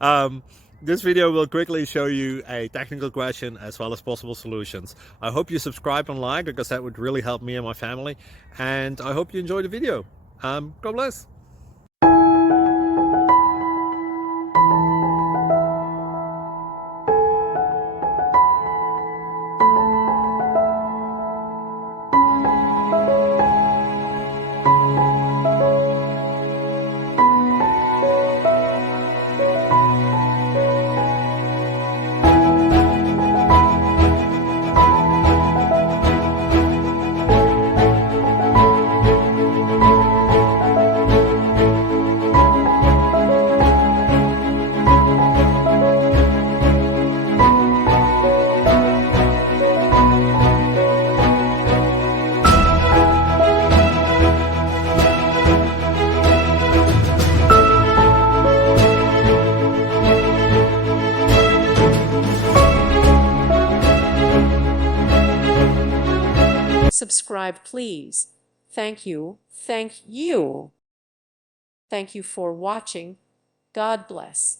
um, this video will quickly show you a technical question as well as possible solutions. I hope you subscribe and like, because that would really help me and my family. And I hope you enjoy the video. God bless. Subscribe, please. Thank you. Thank you. Thank you for watching. God bless.